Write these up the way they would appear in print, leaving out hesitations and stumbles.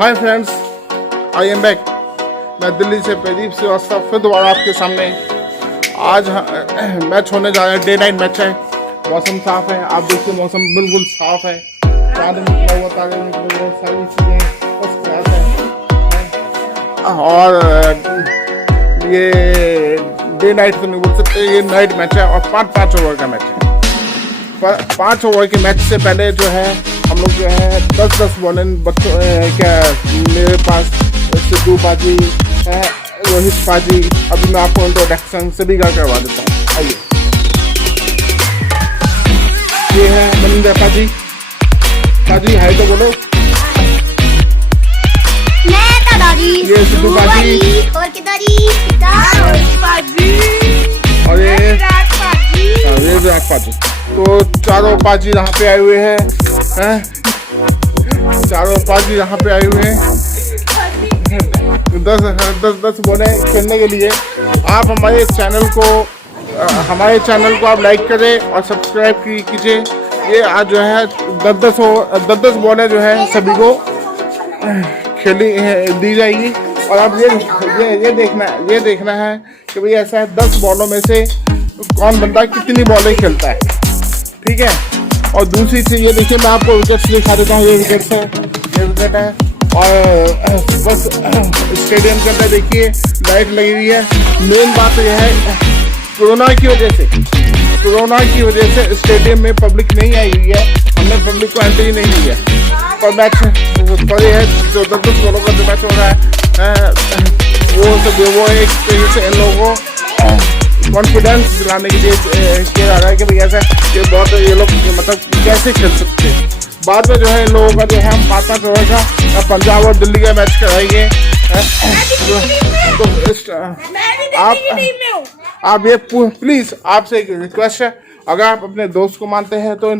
Hi friends, I am back. मैं दिल्ली से प्रदीप श्रीवास्तव फिर दोबारा आपके सामने। आज मैच होने जा रहा है, डे नाइट मैच है। मौसम साफ है, आप देखिए मौसम बिल्कुल साफ है। चांद निकला हुआ, तारे निकले हुए, सारी चीज़ें बस क्लास है। और ये डे नाइट तो नहीं बोल सकते, ये नाइट मैच है और 5 ओवर का मैच है। 5 ओवर के मैच से पहले जो है हम लोग जो है 10 बॉलिंग बच्चों क्या मेरे पास सिद्धू पाजी है, रोहित पाजी। अभी मैं आपको इंट्रोडक्शन सभी का करवा देता हूँ। आइए, ये है मनिंदर पाजी। पाजी हाय तो बोलो। ये सिद्धू पाजी और और ये विराट पाजी। तो चारों पाजी यहाँ पे आए हुए हैं, चारों पाजी यहाँ पे आए हुए हैं 10 बॉलें खेलने के लिए। आप हमारे चैनल को आप लाइक करें और सब्सक्राइब कीजिए। ये आज जो है 10 बॉलें जो है सभी को खेली दी जाएगी और अब ये देखना है कि भाई ऐसा है 10 बॉलों में से कौन बंदा कितनी बॉलें खेलता है, ठीक है। और दूसरी चीज़ ये देखिए, मैं आपको विकेट्स दिखा देता हूँ। ये विकेट है और बस स्टेडियम के अंदर देखिए लाइट लगी हुई है। मेन बात यह है कोरोना की वजह से स्टेडियम में पब्लिक नहीं आई हुई है। हमने पब्लिक को एंट्री नहीं दी है। और मैच पर ये है जो 10 बॉलों का जो मैच हो रहा है वो एक तरीके से इन लोगों को कॉन्फिडेंस दिलाने के लिए किया जा रहा है कि भाई ऐसा कि बहुत ये लोग मतलब कैसे खेल सकते हैं। बाद में जो है इन लोगों का जो है हम 5 ओवर का पंजाब और दिल्ली का मैच कराएंगे। तो आप ये प्लीज आपसे एक रिक्वेस्ट है, अगर आप अपने दोस्त को मानते हैं तो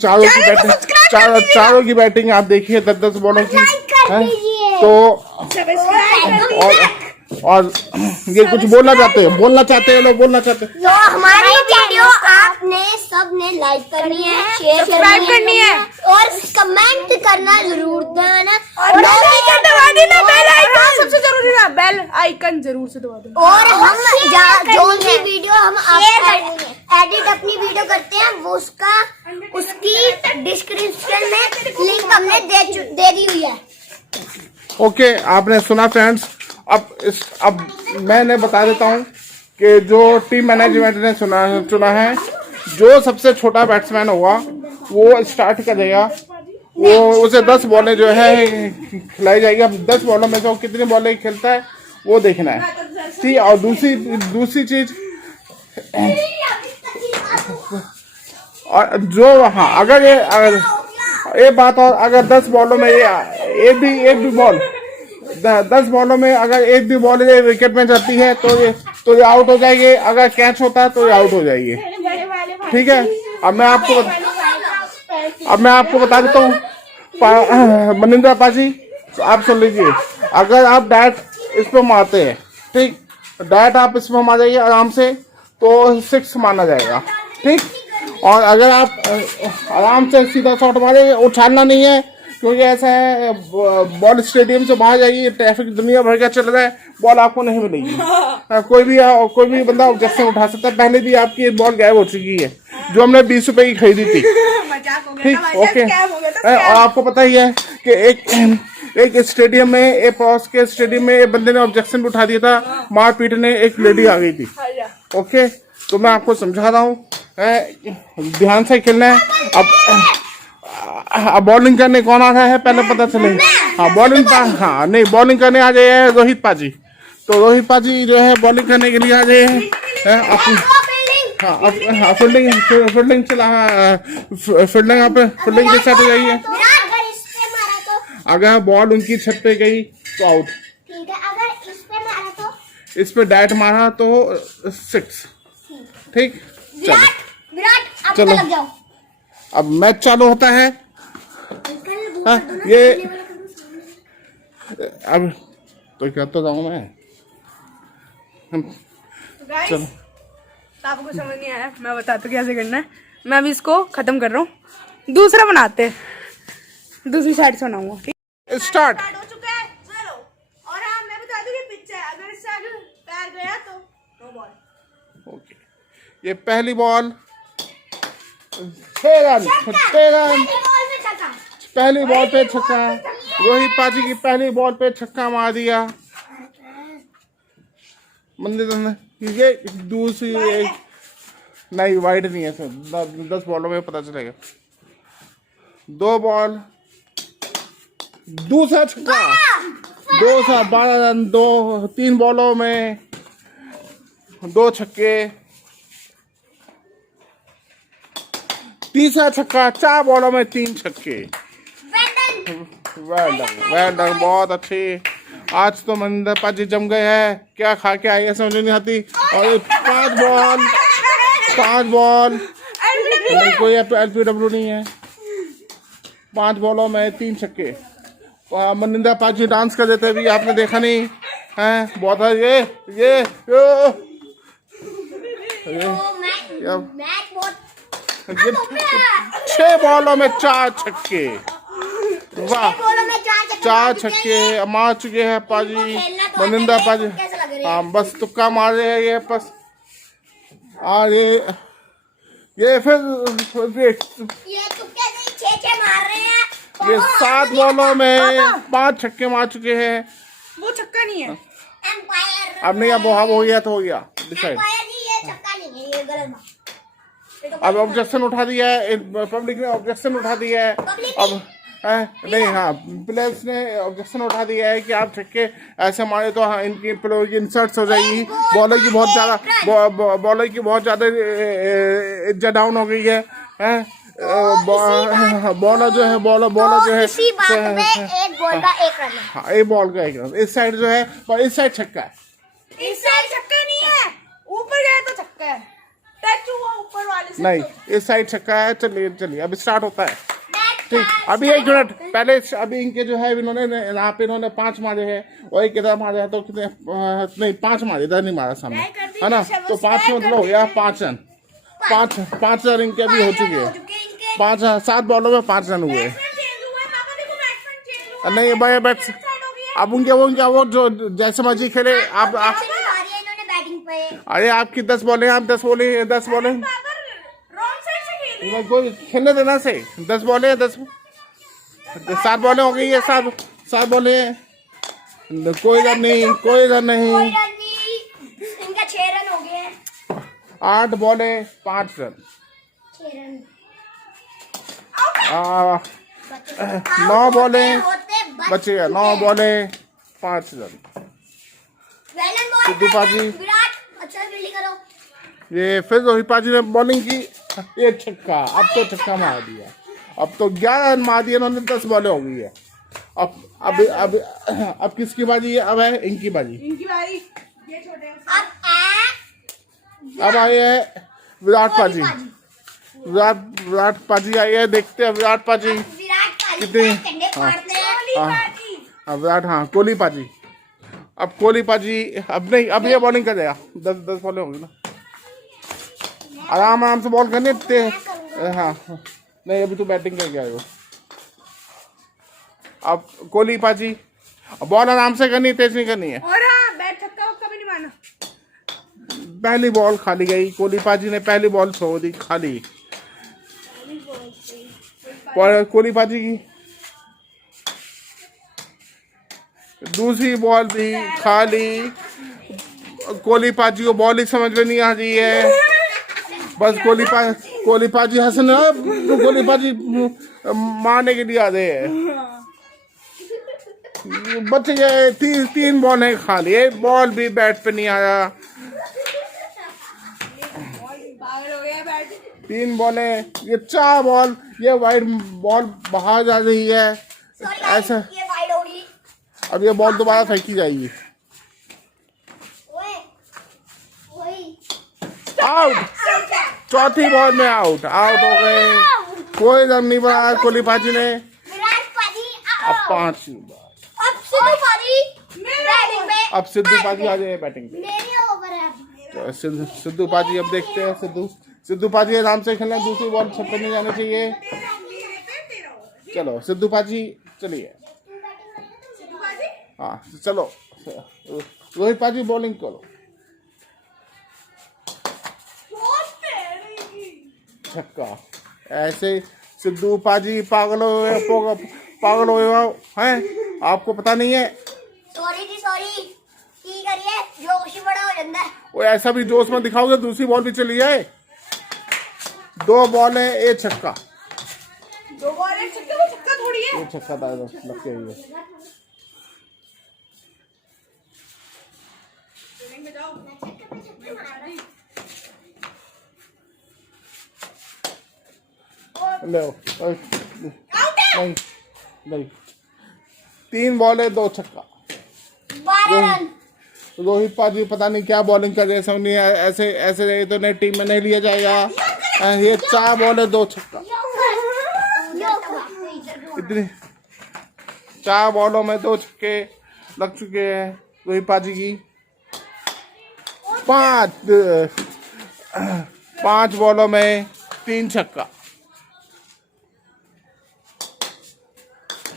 चारों की बैटिंग आप देखिए 10 बॉलों की है। तो और ये कुछ बोलना चाहते हैं जो हमारी वीडियो आपने सबने लाइक करनी है, शेयर करनी है और कमेंट करना जरूर देना और बेल आइकन दबा देना। बेल आइकन सबसे जरूरी है, बेल आइकन जरूर से दबा देना। और हम जो भी वीडियो हम एडिट अपनी वीडियो करते हैं वो उसकी डिस्क्रिप्शन में लिंक हमने दे दी हुई है। ओके, आपने सुना फ्रेंड्स। अब मैंने बता देता हूँ कि जो टीम मैनेजमेंट ने चुना है, जो सबसे छोटा बैट्समैन होगा वो स्टार्ट करेगा। वो उसे 10 बॉलें जो है खिलाई जाएगी। अब 10 बॉलों में से वो कितनी बॉलें खेलता है वो देखना है, ठीक। और दूसरी चीज और जो अगर ये बात, और अगर 10 बॉलों में एक भी बॉल 10 बॉलों में अगर एक भी बॉल विकेट में जाती है तो ये आउट हो जाएगी। अगर कैच होता है तो ये आउट हो जाएगी, ठीक है। अब मैं आपको बता देता हूँ मनिंदर पाजी, आप सुन लीजिए। अगर आप डायरेक्ट इस पर मारते हैं, ठीक, डायरेक्ट आप इस पर मार जाइए आराम से तो 6 माना जाएगा, ठीक। और अगर आप आराम से सीधा शॉट मारे, उछालना नहीं है क्योंकि ऐसा है बॉल स्टेडियम से बाहर जाइए, ट्रैफिक दुनिया भर का चल रहा है, बॉल आपको नहीं मिलेगी। कोई भी बंदा ऑब्जेक्शन उठा सकता है। पहले भी आपकी बॉल गायब हो चुकी है जो हमने 20 रुपए की खरीदी थी, ठीक, ओके। और आपको पता ही है कि एक स्टेडियम में, के स्टेडियम में एक बंदे ने ऑब्जेक्शन उठा दिया था, मार पीटने एक लेडी आ गई थी, ओके। तो मैं आपको समझा रहा हूँ, ध्यान से खेलना है। अब बॉलिंग करने कौन आ रहा है पहले पता चले। बॉलिंग करने आ जाए रोहित पाजी। तो रोहित पाजी जो है बॉलिंग करने के लिए आ गए हैं। फील्डिंग के साथ हो जाइए। अगर बॉल उनकी छत पे गई तो आउट, इस पे डाइट मारा तो 6, ठीक। चलो अब मैच चालू होता है। ये अब तो क्या तो जाऊँ मैं। चलो, आपको समझ नहीं आया, मैं बताता हूँ कैसे करना है। मैं अभी इसको खत्म कर रहा हूँ, दूसरा बनाते हैं, दूसरी साइड से बनाऊंगा। स्टार्ट। ओके, ये पहली बॉल 6 रन, 6 रन। पहली बॉल पे छक्का, रोहित पाजी की पहली बॉल पे छक्का मार दिया। मंदिर ने ये दूसरी नहीं, वाइड नहीं है सर, 10 बॉलों में पता चलेगा। 2 बॉल, दूसरा छक्का, 12 रन, 3 बॉलों में 2 छक्के। तीसरा छक्का, 4 बॉलों में 3 छक्के। वेल डन, बहुत अच्छी। आज तो मंदिर पाजी जम गए हैं, क्या खा के आई है समझ नहीं आती। और 5 बॉल नहीं, कोई LPW नहीं है। 5 बॉलों में 3 छक्के। मनिंदा पाजी डांस कर देते भी आपने देखा नहीं है, बहुत है ये 6 बॉलों में 4 छक्के। वाह, 4 छक्के मार चुके हैं पाजी, मनिंदा पाजी। हाँ, बस तुक्का मार रहे हैं ये बस। और ये फिर ये 7 बॉलों में 5 छक्के मार चुके हैं। वो छक्का नहीं है। अब नहीं, अब हो गया तो हो गया डिसाइड। अब ऑब्जेक्शन उठा दिया है, पब्लिक ने ऑब्जेक्शन उठा दिया है। अब नहीं, हाँ, प्लेयर्स ने ऑब्जेक्शन उठा दिया है कि आप छक्के ऐसे मारे तो हाँ, इनकी प्लेयर की इंसर्ट्स हो जाएगी। बॉलर की बहुत ज़्यादा इज्जत डाउन हो गई है। बॉलर जो है इसी बात पे एक बॉल का 1 रन है। हाँ, एक बॉल का 1 रन। इस साइड जो है, पर इस साइड छक्का है। इस साइड छक्का नहीं है, ऊपर गया तो छक्का है, टच हुआ ऊपर वाले से। नहीं, इस साइड छक्का है। चलिए अब स्टार्ट होता है। ठीक, अभी 1 मिनट पहले अभी इनके जो है इन्होंने यहाँ पे 5 मारे हैं और एक इधर मारे हैं, तो कितने नहीं 5 मारे, इधर नहीं मारा सामने, है ना। तो 5 में मतलब हो गया 5 रन। 5 रन इनके अभी हो चुके हैं। 7 बॉलों में 5 रन हुए। नहीं भाई, बट अब उनके वो जो जैसे मर्जी खेले आप। अरे आपकी 10 बॉलें, आप 10 बॉलें कोई खेलने देना से 10 बॉलें 7 बॉलें हो गई है। 7 बॉलें, कोई रन नहीं। इनका 6 रन हो गए। 8 बॉलें 5 रन। 9 बॉलें बचे हैं, 9 बॉलें 5 रन। सिद्धू पाजी, ये फिर रोहित पाजी ने बॉलिंग की, एक छक्का। अब तो छक्का मार दिया। अब तो 11 रन मार दिए इन्होंने, 10 बॉलें हो गई है। अब किसकी बाजी है? अब है इनकी बाजी। ये छोटे अब आए हैं विराट पाजी। विराट पाजी आई है, देखते हैं विराट पाजी कितने। हाँ, कोहली पाजी। अब कोहली पाजी, अब नहीं, अब ये बॉलिंग करेगा। 10 बॉलें होंगी ना, आराम से बॉल करने देते। हाँ, नहीं अभी तो बैटिंग करके आए हो। अब कोहली पाजी, बॉल आराम से करनी, तेज नहीं करनी है। और हाँ, बैट छक्का कभी नहीं मारना। पहली बॉल खाली गई, कोहली पाजी ने पहली बॉल छोड़ दी खाली। कोहली पाजी की दूसरी बॉल भी खाली। कोहली पाजी को बॉल ही समझ में नहीं आ रही है। बस कोहली पाजी हंसना, कोहली पाजी मारने के लिए आ रहे हैं। बच गए। 3 बॉल है खाली, एक बॉल भी बैट पे नहीं आया। 3 बॉलें, ये 4 बॉल, ये वाइड बॉल बाहर जा रही है ऐसा। अब ये बॉल दोबारा फेंकी जाएगी। आउट, चौथी बॉल में आउट हो गए। कोई रन नहीं बना कोहली पाजी ने। अब 5 अब सिद्धू पाजी आ जाए बैटिंग पे। तो सिद्धू पाजी, अब देखते हैं सिद्धू पाजी आराम से खेलना, दूसरी बॉल छक्के नहीं जाना चाहिए। चलो सिद्धू पाजी, चलिए। हाँ चलो, रोहित पाजी बॉलिंग करो। छक्का। ऐसे सिद्धू पाजी पागल हुए हैं, आपको पता नहीं है। सॉरी जी सॉरी, की करिए जोश ही बड़ा हो जाता है। वो ऐसा भी जोश में दिखाओगे दूसरी बॉल भी चली जाए। 2 बॉल है, 1 छक्का। 2 बॉल 1 छक्का, वो छक्का थोड़ी है। ये छक्का था लग के ही है। लो नहीं नहीं, 3 बॉल है, 2 छक्का। 12 रन। रोहित पाजी पता नहीं क्या बॉलिंग कर रहे हैं, समझ नहीं ऐसे ऐसे तो नहीं टीम में नहीं लिया जाएगा। ये 4 बॉल है, 2 छक्का। इतनी 4 बॉलों में 2 छक्के लग चुके हैं रोहित पाजी की। 5 बॉलों में 3 छक्का।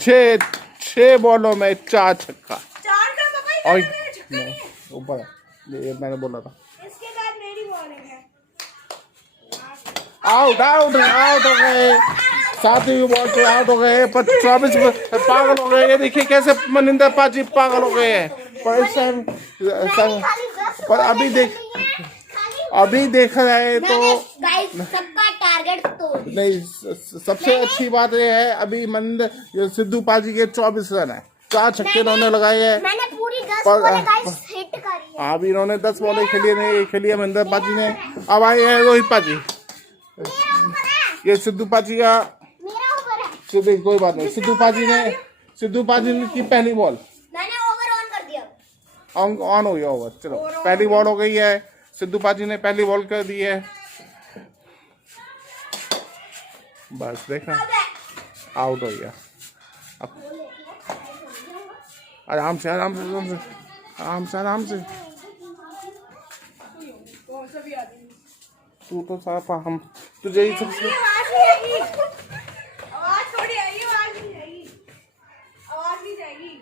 6 बॉलों में 4 छक्का। 4 का पापा और ही छक्का नहीं है। ऊपर है, ये मैंने बोला था। इसके बाद मेरी बॉलिंग है। आउट आउट आउट हो गए, 7वीं बॉल पे आउट हो गए। पर 24 पागल हो गए। ये देखिए कैसे मनिंदर पाजी पागल हो गए हैं। पर इस टाइम पर अभी देखा जाए तो गाइस सबका टारगेट तोड़ दिया। नहीं, सबसे अच्छी बात यह है अभी मनिंदर सिद्धू पाजी के 24 रन है, 4 छक्के इन्होंने लगाए हैं। मैंने पूरी 10 पर- बॉलें गाइस हिट करी है। अभी इन्होंने 10 बॉलें खेली नहीं, खेली है मनिंदर पाजी ने। अब आए हैं रोहित पाजी। मेरा ऊपर है, ये सिद्धू पाजी का मेरा ऊपर है। सिद्धू, कोई बात नहीं। सिद्धू पाजी ने की पहली बॉल मैंने ओवर ऑन कर दिया। ऑन हो गया ओवर। चलो पहली बॉल हो गई है, सिद्धू पाजी ने पहली बॉल कर दी है। बस देखा, आउट हो गया। अब आराम से आराम से आराम से आराम से आराम से। कौन सा भी आदमी तू तो साफ हम तुझे ही सबसे आवाज नहीं आएगी। आवाज थोड़ी आएगी, आवाज नहीं जाएगी, आवाज नहीं जाएगी।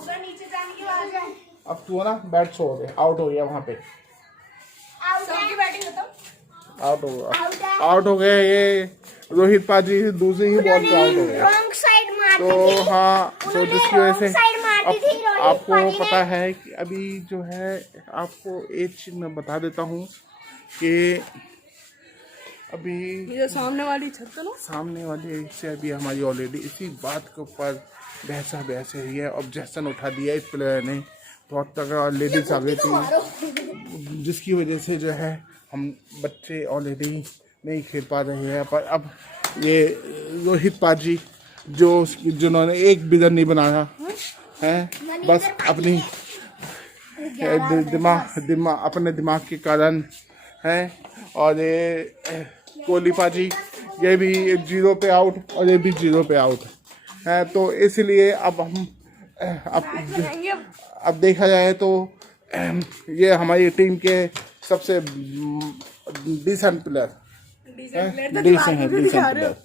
उधर नीचे जाने की आवाज है। अब तू है ना बैट छोड़ दे। आउट हो गया वहां पे, सबकी बैटिंग खत्म। आउट हो गया, आउट हो गए। ये रोहित पाजी दूसरी ही बॉल पे आउट हो गया। रॉन्ग साइड मार दी तो थी। हाँ, तो जिसकी वजह से साइड मार दी थी रोहित आपको पाजी ने। पता है कि अभी जो है आपको एक चीज मैं बता देता हूँ कि अभी ये सामने वाली छत ना, सामने वाले से अभी हमारी ऑलरेडी इसी बात के ऊपर बहस हुई है। ऑब्जेक्शन उठा दिया इस प्लेयर ने, बहुत तगड़ा। लेडीज आ गई थी जिसकी वजह से जो है हम बच्चे ऑलरेडी नहीं खेल पा रहे हैं। पर अब ये रोहित पाजी जिन्होंने एक भी रन नहीं बनाया है, बस अपनी अपने दिमाग के कारण है। और ये कोहली पाजी, ये भी 0 पे आउट और ये भी 0 पे आउट है। तो इसलिए अब हम अब देखा जाए तो ये हमारी टीम के सबसे decent player decent player.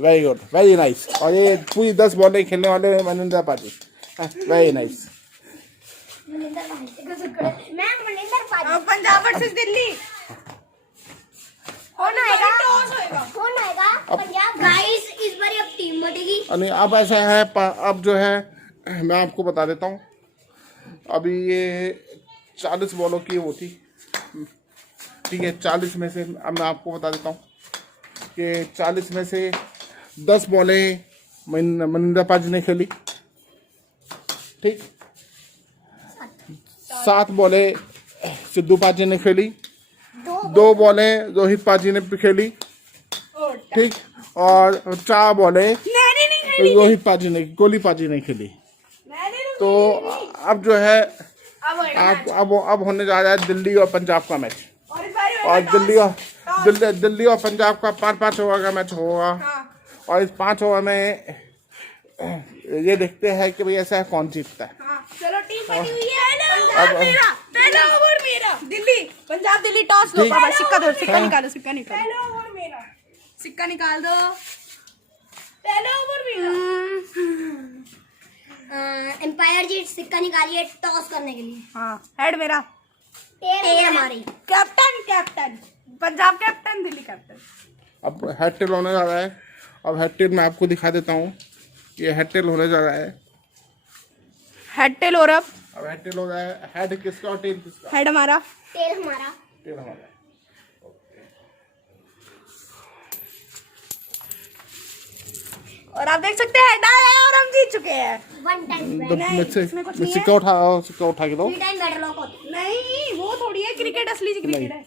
Very good, very nice. और ये पूरी 10 बॉलें खेलने वाले मनिंदर पाजी, वेरी नाइस। मैं मनिंदर पाजी। पंजाब वर्सेस दिल्ली कौन आएगा? टॉस होएगा। कौन आएगा? पंजाब। गाइस इस बार अब टीम बटेगी। नहीं, अब ऐसा है, अब जो है मैं आपको बता देता हूँ। अभी ये 40 बॉलों की वो थी, ठीक है। 40 में से अब मैं आपको बता देता हूँ कि 40 में से 10 बॉलें मनिंदर पाजी ने खेली, ठीक। 7 बॉलें सिद्धू पाजी ने खेली, 2 बॉलें रोहित पाजी ने खेली, ठीक। और 4 बॉलें रोहित पाजी ने, कोहली पाजी ने खेली। तो अब जो है अब होने जा रहा है दिल्ली और पंजाब का मैच। और दिल्ली और पंजाब का 5-5 ओवर का मैच होगा। और इस 5 ओवर में ये देखते हैं कि भाई ऐसा कौन जीतता है। चलो टीम बनी हुई है ना। पहला ओवर मेरा। दिल्ली पंजाब दिल्ली टॉस लो बाबा। सिक्का दो, सिक्का निकालो, सिक्का निकालो। पहला ओवर मेरा, सिक्का निकाल दो। पहला ओवर मेरा। एम्पायर जी सिक्का निकालिए टॉस करने के लिए। हाँ, हेड मेरा। टेल हमारी। Captain captain Punjab captain, Delhi captain. अब हेड टेल होने जा रहा है। अब हेड टेल मैं आपको दिखा देता हूँ। ये हेड टेल होने जा रहा है। हेड टेल हो रहा। अब हेड टेल हो रहा है। हेड किसका और टेल किसका? हेड हमारा, तेल हमारा। टेल हमारा। और आप देख सकते हैं हेड आया और हम जीत चुके हैं। 1 टाइम सिक्का उठा, सिक्का उठा के दो। 3 टाइम बैटर लॉक होता है। नहीं, वो थोड़ी है क्रिकेट, असली क्रिकेट है।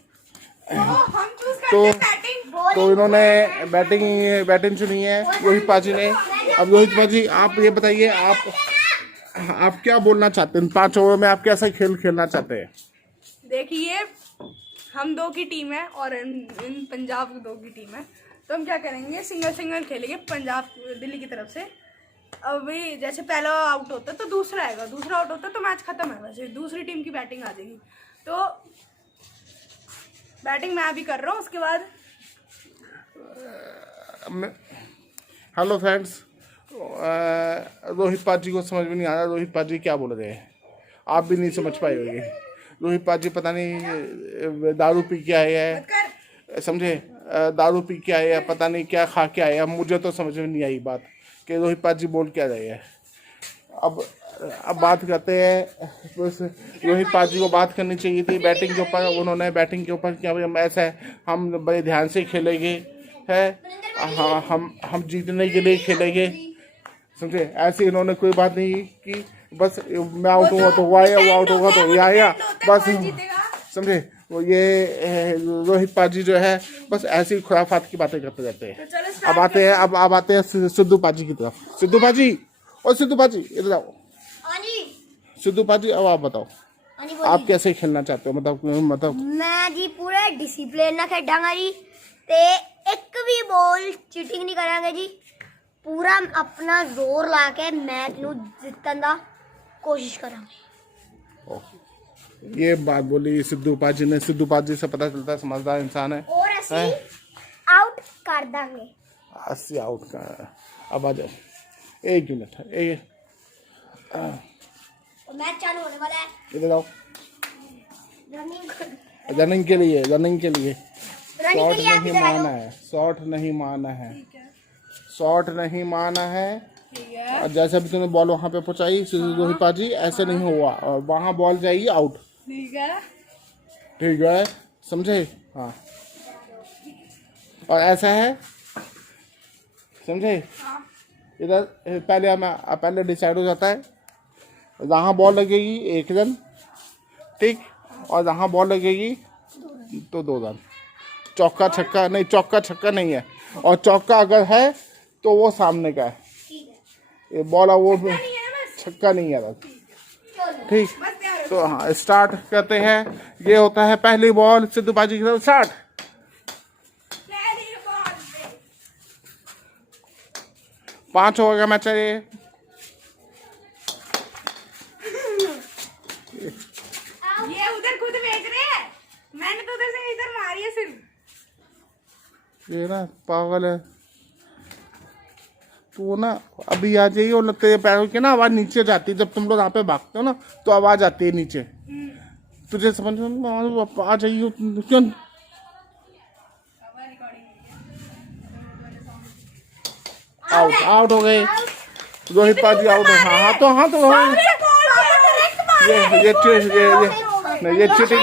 तो हम चूज करते तो हैं बैटिंग। तो इन्होंने बैटिंग चुनी है रोहित पाजी ने। अब रोहित पाजी आप ये बताइए, आप क्या बोलना चाहते हैं? 5 ओवर में आप कैसा खेल खेलना चाहते हैं? देखिए, हम 2 की टीम है और इन पंजाब 2 की टीम है। तो हम क्या करेंगे, सिंगल खेलेंगे पंजाब दिल्ली की तरफ से। अभी जैसे पहला आउट होता है तो दूसरा आएगा, दूसरा आउट होता है तो मैच खत्म है। वैसे दूसरी टीम की बैटिंग आ जाएगी। तो बैटिंग मैं अभी कर रहा हूँ, उसके बाद हेलो फ्रेंड्स, रोहित पाजी को समझ में नहीं आ रहा रोहित पाजी क्या बोल रहे हैं। आप भी नहीं समझ पाए होंगे। रोहित पाजी पता नहीं दारू पी के आए हैं, समझे? दारू पी के आए हैं, पता नहीं क्या खा के आए हैं। मुझे तो समझ में नहीं आई बात कि रोहित पाजी बोल क्या रहे हैं। अब बात करते हैं। रोहित पाजी को बात करनी चाहिए थी बैटिंग के ऊपर। उन्होंने बैटिंग के ऊपर क्या मैच है, हम बड़े ध्यान से खेलेंगे है। हाँ, हम जीतने के लिए खेलेंगे, समझे? ऐसे इन्होंने कोई बात नहीं की। बस मैं आउट हुआ तो हुआ, वो आउट होगा तो ये आया, बस, समझे? वो ये रोहित पाजी जो है बस ऐसी खुराफात की बातें करते रहते हैं। अब आते हैं सिद्धू पाजी की तरफ। सिद्धू पाजी, और सिद्धू पाजी इधर आओ। सिद्धू पाजी, अब आप बताओ आप कैसे खेलना चाहते हो? मतलब मैं जी पूरे डिसिप्लिन ना खेडांगा जी, ते एक भी बॉल चीटिंग नहीं करांगे जी। पूरा अपना जोर ला के मैच नू जितन दा कोशिश करांगे। ये बात बोली सिद्धू पाजी ने। सिद्धू पाजी से पता चलता है समझदार इंसान है। और ऐसे आउट कर देंगे। 80 आउट का। अब आ जाओ, 1 मिनट, मैच चालू होने वाला है। इधर आओ। रनिंग रनिंग के लिए शॉट के लिए आप नहीं इधर आ मारना जाओ। है, शॉट नहीं मारना है, शॉट नहीं मारना है। और जैसे भी तूने बॉल वहां पे पहुंचाई रोहित पाजी, ऐसे नहीं हुआ और वहां बॉल जाएगी आउट। ठीक है, समझे? हाँ, और ऐसा है, समझे? इधर पहले डिसाइड हो जाता है। जहाँ बॉल लगेगी 1 रन, ठीक, और जहाँ बॉल लगेगी तो 2 रन। चौका छक्का नहीं है, और चौका अगर है तो वो सामने का है। ये बॉल वो छक्का नहीं है, ठीक। तो हाँ, स्टार्ट करते हैं। ये होता है पहली बॉल सिद्धू पाजी की तरफ। स्टार्ट। 5 ओवर का मैच है ये। उधर खुद बेच रहे हैं, मैंने तो उधर से इधर मारी है सिर्फ। ये ना पागल है तू ना। अभी आ जाइए, और तेरे पैरों की ना आवाज नीचे जाती है जब तुम लोग यहाँ पे भागते हो ना, तो आवाज आती है नीचे। तुझे समझ में आ जाइए क्यों? आउट हो गए रोहित पाजी, आउट है। हाँ तो ये चीटिंग, ये चीटिंग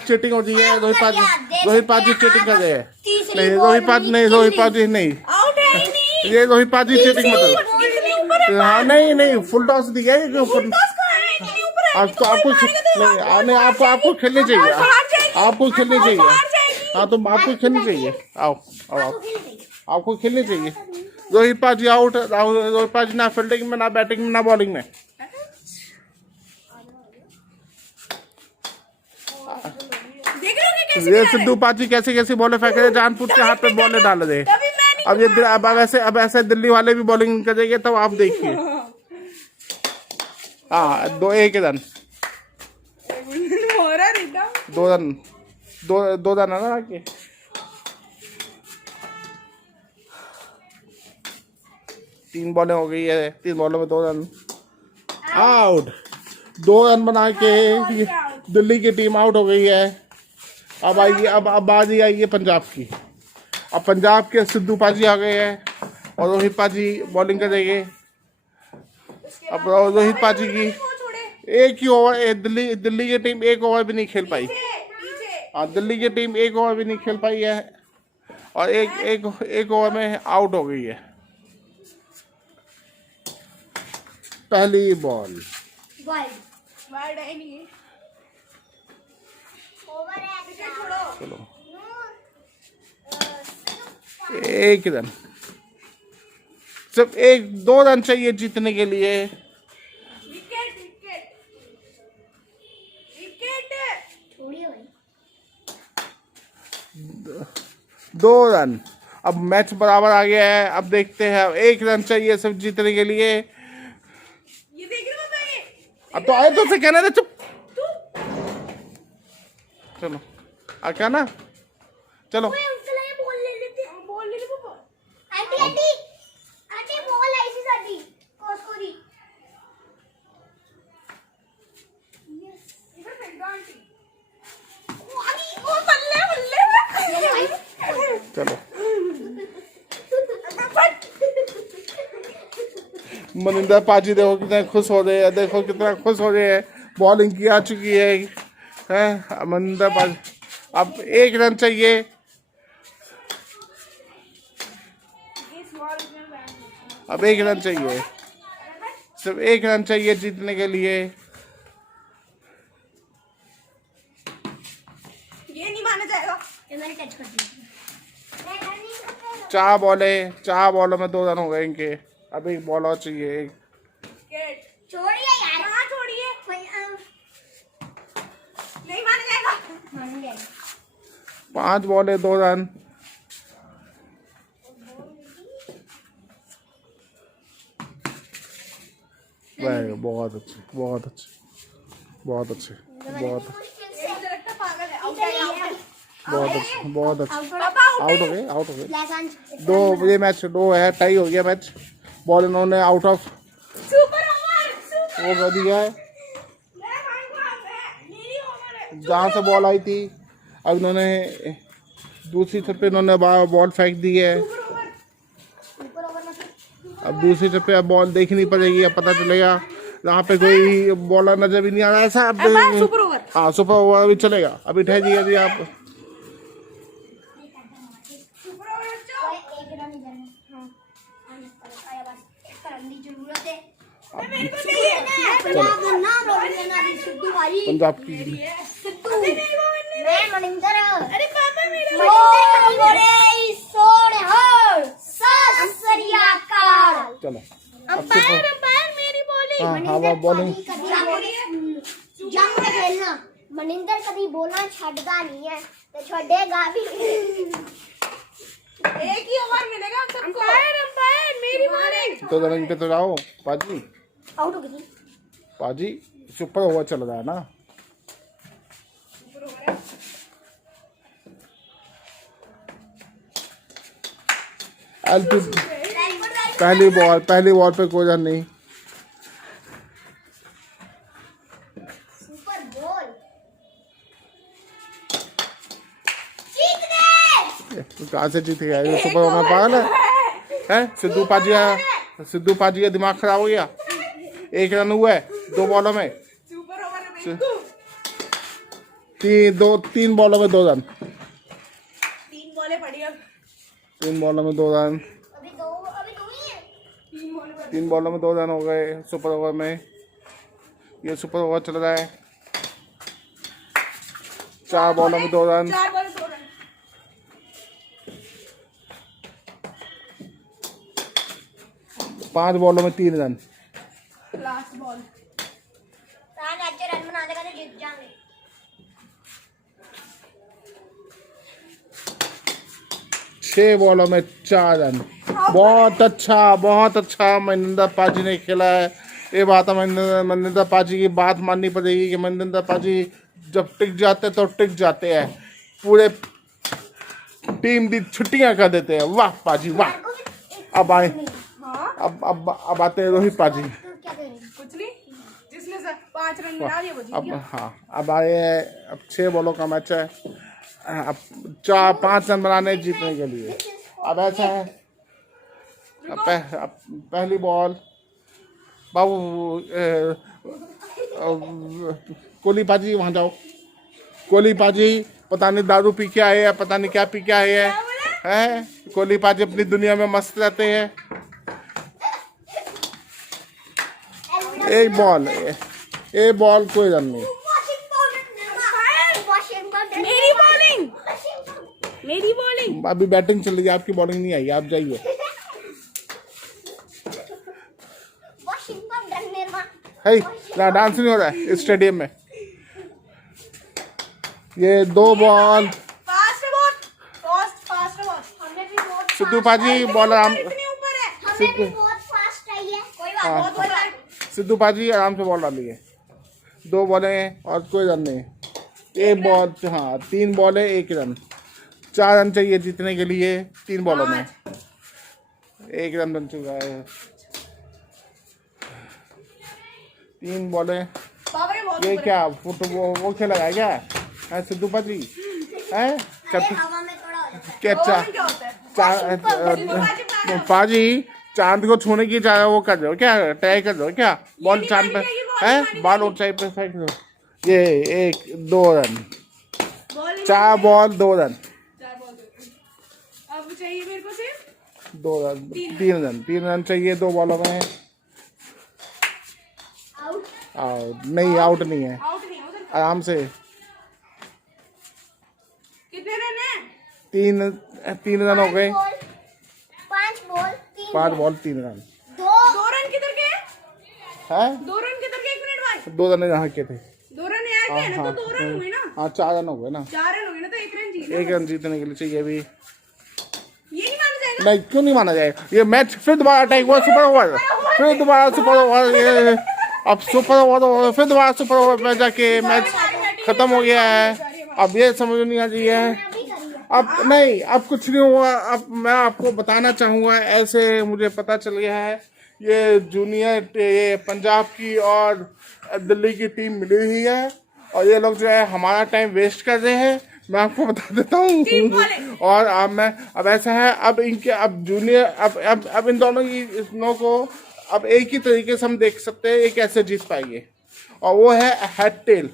चीटिंग होती है। रोहित पाजी चीटिंग कर रहे हैं। नहीं, रोहित पाजी नहीं, ये रोहित पाजी चीटिंग मतलब। हाँ, नहीं, फुल टॉस दिया है। आपको खेलनी चाहिए, आपको खेलनी चाहिए। हाँ, तो आपको खेलनी चाहिए। आओ, आपको खेलनी चाहिए। रोहित पाजी आउट। रोहित पाजी ना फील्डिंग में, ना बैटिंग में, ना बॉलिंग में। ये सिद्धू पाजी कैसे बॉलें फेंक रहे, जानबूझ के हाथ पे बॉलें डाल रहे। अब ऐसे दिल्ली वाले भी बॉलिंग करेंगे तब आप देखिए। हाँ, 1 रन, 2 रन, 2 रन है ना आके। 3 बॉलें हो गई है, 3 बॉलों में 2 रन। आउट। 2 रन बना के दिल्ली की टीम आउट हो गई है। अब आइए, अब बारी आई है पंजाब की। अब पंजाब के सिद्धू पाजी आ गए हैं और रोहित पाजी बॉलिंग करेंगे। अब रोहित पाजी की एक ही ओवर, दिल्ली की टीम 1 ओवर भी नहीं खेल पाई। हाँ, दिल्ली की टीम 1 ओवर भी नहीं खेल पाई है और एक ओवर में आउट हो गई है। पहली बॉल चलो, 1 रन, सिर्फ 1-2 रन चाहिए जीतने के लिए। दो रन, अब मैच बराबर आ गया है। अब देखते हैं, 1 रन चाहिए सिर्फ जीतने के लिए। अब तो आए तो से कहना था चुप। चलो क्या ना, चलो चलो। मनिंदर पाजी देखो कितने खुश हो रहे हैं, देखो कितना खुश हो रहे हैं। बॉलिंग की आ चुकी है मनिंदर पाजी। अब 1 रन चाहिए। अब 1 रन चाहिए, सिर्फ 1 रन चाहिए जीतने के लिए। ये नहीं माना जाएगा। 4 बॉलों में 2 रन हो गए इनके। अब 1 बॉल और चाहिए। छोड़िए यार, हाँ छोड़िए, नहीं माना जाएगा। 5 बॉल 2 रन। बहुत अच्छे, बहुत अच्छे, बहुत अच्छे, बहुत अच्छे, बहुत अच्छे। आउट हो गए। 2 ये मैच 2 है, टाई हो गया मैच। बॉल इन्होंने आउट ऑफ वो कर दिया है जहाँ से बॉल आई थी। अब इन्होंने दूसरी छत पे इन्होंने बॉल फेंक दी है। अब दूसरी छत पे अब बॉल देखनी पड़ेगी। अब पता चलेगा, यहाँ पे कोई बॉलर नजर भी नहीं आ रहा है ऐसा। अब हाँ, सुपर ओवर अभी चलेगा। अभी ठहरिए अभी आप। पंजाब की मैं मनिंदर। अरे पापा मेरे चलो अंपायर मेरी बॉलिंग। हाँ वो बॉलिंग जंग में खेलना। मनिंदर कभी बोलना छड़ता नहीं है तो छड़ेगा भी। एक ही ओवर मिलेगा सबको। अंपायर मेरी बॉलिंग। तो रन पे तो जाओ पाजी। आउट हो गई पाजी, सुपर ओवर चल रहा है ना। पहली बॉल पे कोई रन नहीं। सुपर बॉल जीत गए। कहाँ से जीत गया ये सुपर ओवर? पागल है? सिद्धू पाजी का दिमाग खराब हो गया। 1 रन हुआ है 2 बॉलों में। सुपर ओवर में 3 बॉलों में 2 रन। 3 बॉलें पड़ी अब। 3 बॉलों में 2 रन। अभी दो ही है। 3 बॉलों में 2 रन हो गए सुपर ओवर में। ये सुपर ओवर चल रहा है। 4 बॉलों में 2 रन। 4 ball 2 run. 5 बॉलों में 3 रन। Last ball. अच्छे रन बना देगा तो जीत जाएंगे। 6 बॉलों में 4 रन। बहुत अच्छा मनिंदर पाजी ने खेला है। ये बात है, मनिंदर पाजी की बात माननी पड़ेगी कि मनिंदर पाजी जब टिक जाते तो टिक जाते हैं। पूरे टीम की छुट्टियां कर देते हैं। वाह पाजी वाह। अब आए, अब आते हैं रोहित पाजी। क्या करेंगे? कुछ नहीं, जिसने 5 रन बना दिए वो जीत अब गया। हाँ, अब आए हैं, अब 6 बॉलों का मैच है। अब 4-5 रन बनाने जीतने के लिए। अब ऐसा है, अब पहली बॉल बाबू, कोहली पाजी वहाँ जाओ। कोहली पाजी पता नहीं दारू पी के आए हैं, पता नहीं क्या पी के आए हैं। कोहली पाजी अपनी दुनिया में मस्त रहते हैं। एक बॉल कोई रन नहीं। मेरी बॉलिंग अभी बैटिंग चल रही है, आपकी बॉलिंग नहीं आई, आप जाइए। है ना, डांस नहीं हो रहा है इस स्टेडियम में। ये 2 बॉल। फास्ट है बहुत, फास्ट है बहुत। हमने भी बहुत सिद्धू पाजी बॉल आराम, इतने ऊपर है। हमें भी बहुत फास्ट आई है। कोई बात बहुत ऊपर है। सिद्धू पाजी आराम से बॉल डाली है। 2 बॉलें और कोई रन नहीं। 1 बॉल, हाँ 3 बॉलें 1 रन। 4 रन चाहिए जीतने के लिए 3 बॉलों में। 1 रन बन चुका है। 3 बॉलें। बाबा ये बहुत ये ऊपर क्या फुटबॉल वो खेला है क्या है सिद्धू पाजी है? हवा में थोड़ा हो जाता है। क्या है। क्या होता है? पाजी चांद को छूने की चाह वो कर रहे हो क्या? ट्राई कर रहे हो क्या? बॉल चांद पे है, बॉल ऊंचाई पे फेंक दो। ये 1-2 run. 4 ball 2 run. 4 ball 2 run. अब चाहिए मेरे को सिर्फ 2 रन, 3 रन। 3 रन चाहिए 2 बॉलों में। आउट नहीं, आउट नहीं है, आउट नहीं है उधर। आराम से। कितने रन है? 3 रन हो गए। 5 बॉल 5 बॉल 3 रन 2 रन किधर के? है। 2 रन किधर के? 1 मिनट भाई। 2 रन यहाँ के थे। 2 रन यहाँ के ना, तो 2 रन हुए ना। हाँ 4 रन हो गए ना। 4 रन हो गए ना, तो 1 रन जीतना। 1 रन जीतने के लिए चाहिए अभी। ये नहीं माना जाएगा। नहीं, क्यों नहीं माना जाएगा? ये मैच फिर दोबारा अटैक हुआ, सुपर ओवर, फिर दोबारा सुपर ओवर। ये अब सुपर ओवर, फिर दोबारा सुपर ओवर में जाके मैच खत्म हो गया है। अब ये समझ नहीं आ रही है। अब नहीं, अब कुछ नहीं हुआ। अब मैं आपको बताना चाहूँगा, ऐसे मुझे पता चल गया है, ये जूनियर ये पंजाब की और दिल्ली की टीम मिली हुई है और ये लोग जो है हमारा टाइम वेस्ट कर रहे हैं। मैं आपको बता देता हूँ। और अब ऐसा है, अब इनके अब जूनियर अब इन दोनों को अब एक ही तरीके से हम देख सकते हैं ये कैसे जीत पाएंगे, और वो है हेड टेल।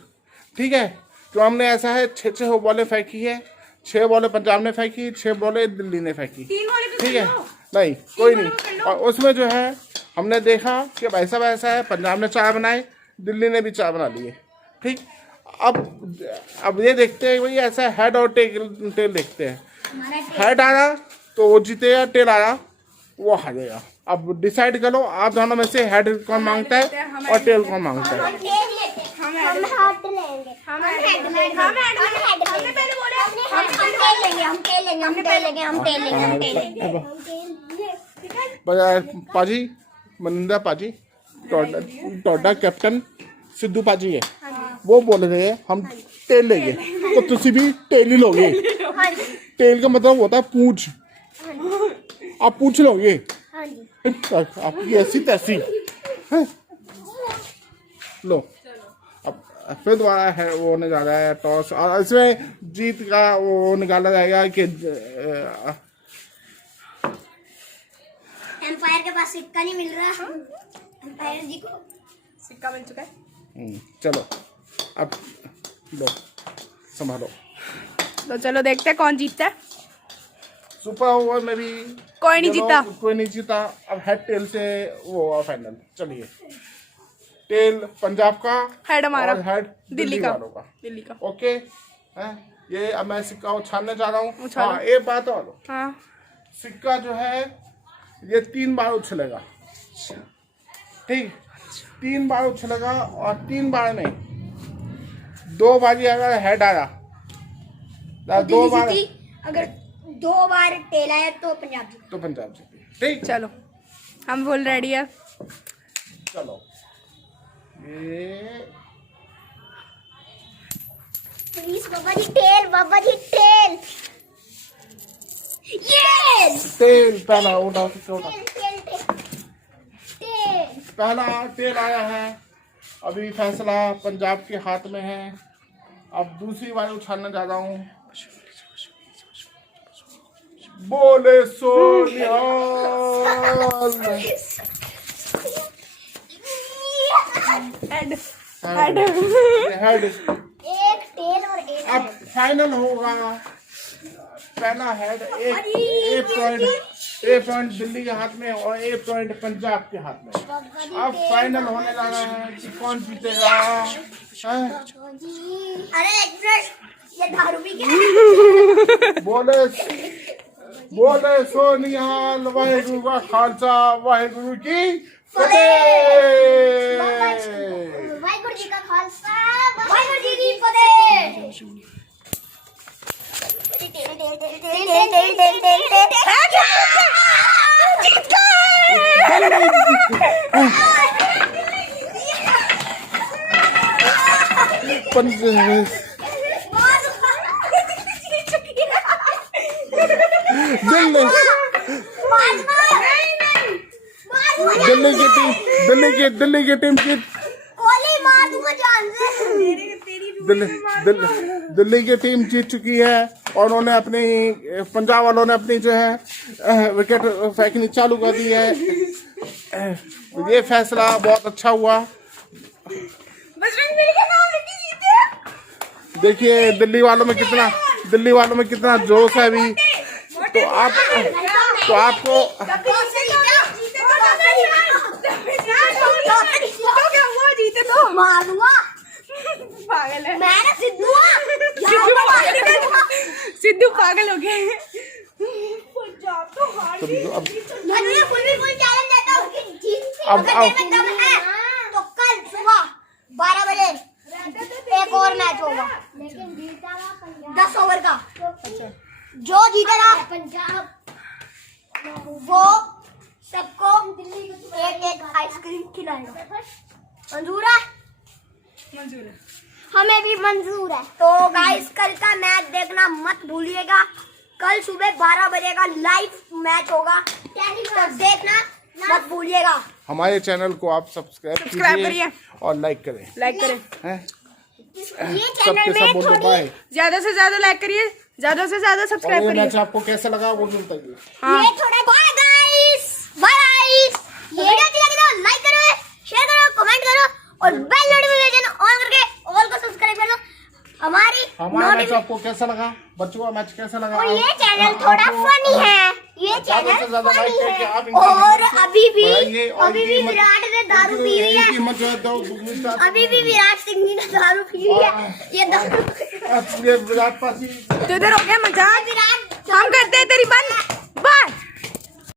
ठीक है, तो हमने ऐसा है 6 बॉलें फेंकी है। 6 बॉलें पंजाब ने फेंकी, 6 बॉलें दिल्ली ने फेंकी। 3 बॉल ठीक है, नहीं कोई नहीं। और उसमें जो है हमने देखा कि ऐसा वैसा है, पंजाब ने 4 बनाए, दिल्ली ने भी 4 बना लिए। ठीक, अब ये देखते हैं भाई, ऐसा हेड और टेल देखते हैं। हेड आ रहा तो वो जीतेगा, टेल आ रहा वो हारेगा। अब डिसाइड करो आप दोनों में से हेड कौन मांगता है और टेल कौन मांगता है। हम हेड लेंगे। हम हेड लेंगे। हमने पहले बोला हम टेल लेंगे। पाजी मनिंदा पाजी टोडा कैप्टन सिद्धू पाजी है, वो बोल रहे हैं हम टेल लेंगे, तो तुसी भी टेल ही लोगे। टेल का मतलब होता है पूछ, आप पूछ लोगे। आपकी ऐसी तैसी है। लो, अब फिर दोबारा है वो होने जा रहा है टॉस, और इसमें जीत का वो निकाला जाएगा कि एम्पायर के पास सिक्का नहीं मिल रहा। एम्पायर जी को सिक्का मिल चुका है। चलो अब लो संभालो। तो चलो देखते हैं कौन जीतता है। सुपर ओवर में भी कोई नहीं जीता। कोई नहीं जीता। अब हेड टेल से वो फाइनल। चलिए, टेल पंजाब का, हेड हमारा, और हेड दिल्ली का। वालों का। दिल्ली का। ओके है, ये अब मैं सिक्का उछालने जा रहा हूँ। उछालो। हाँ, एक बात और, हाँ, सिक्का जो है ये 3 बार उछलेगा। ठीक, 3 बार उछलेगा, और 3 बार में 2 बारी अगर हेड आया, 2 बार अगर 2 बार टेल आया तो पंजाब जीती। तो पंजाब जीती। ठीक, चलो हम फुल रेडी है। चलो ये please Baba ji tail, Baba ji tail. Yes, tail पहला उठाओ, उठाओ। Tail tail tail tail. पहला तेल आया है, अभी फैसला पंजाब के हाथ में है। अब दूसरी बार उछालने जा रहा हूँ। बोले सो निहाल। हेड एक टेल और एक अब फाइनल होगा। पहला हेड ए पॉइंट दिल्ली के हाथ में और ए पॉइंट पंजाब के हाथ में। अब फाइनल होने लगा है कि कौन जीतेगा। अरे एक मिनट, ये दारू भी क्या? बोले सो निहाल, वाहेगुरु का खालसा, वाहेगुरु की फतेह। वाहेगुरु जी का खालसा, वाहेगुरु जी की फतेह। दिल्ली की टीम जीत। दिल्ली की टीम जीत चुकी है और उन्होंने अपनी पंजाब वालों ने अपनी जो है विकेट फेंकनी चालू कर दी है। ये फैसला बहुत अच्छा हुआ। देखिए दिल्ली वालों में कितना जोश है अभी। तो आपको मारूंगा। पागल है। मैं ना सिद्धू पागल हो गया। तो कल सुबह 12 बजे एक और मैच होगा, लेकिन जीतेगा पंजाब 10 ओवर का। जो जीतेगा पंजाब वो सबको एक आइसक्रीम खिलाएगा। मंजूर है? मंजूर है। हमें भी मंजूर है। तो गाइस कल का मैच देखना मत भूलिएगा। कल सुबह 12 बजे का लाइव मैच होगा, तो देखना मत भूलिएगा। हमारे चैनल को आप सब्सक्राइब करिए और लाइक करें। ये चैनल में थोड़ी ज्यादा से ज्यादा लाइक करिए, ज्यादा से ज्यादा सब्सक्राइब करिए। मैच आपको कैसा लगा वो भी बताइए। ये थोड़ा बाय गाइस, ये वीडियो अच्छी लगी तो लाइक करो, शेयर करो, कमेंट करो और बेल नोटिफिकेशन ऑन करके ऑल को सब्सक्राइब कर लो। हमारा मैच आपको कैसा लगा? बच्चों का मैच कैसा लगा? और ये चैनल थोड़ा फनी है, ये चैनल फनी है। और अभी भी विराट ने दारू पी रही है। अभी भी विराट सिंह ने दारू पी रही है। ये दारू विराट पासी तो इधर हो गया मजाक। हम करते हैं तेरी बंद। बाय।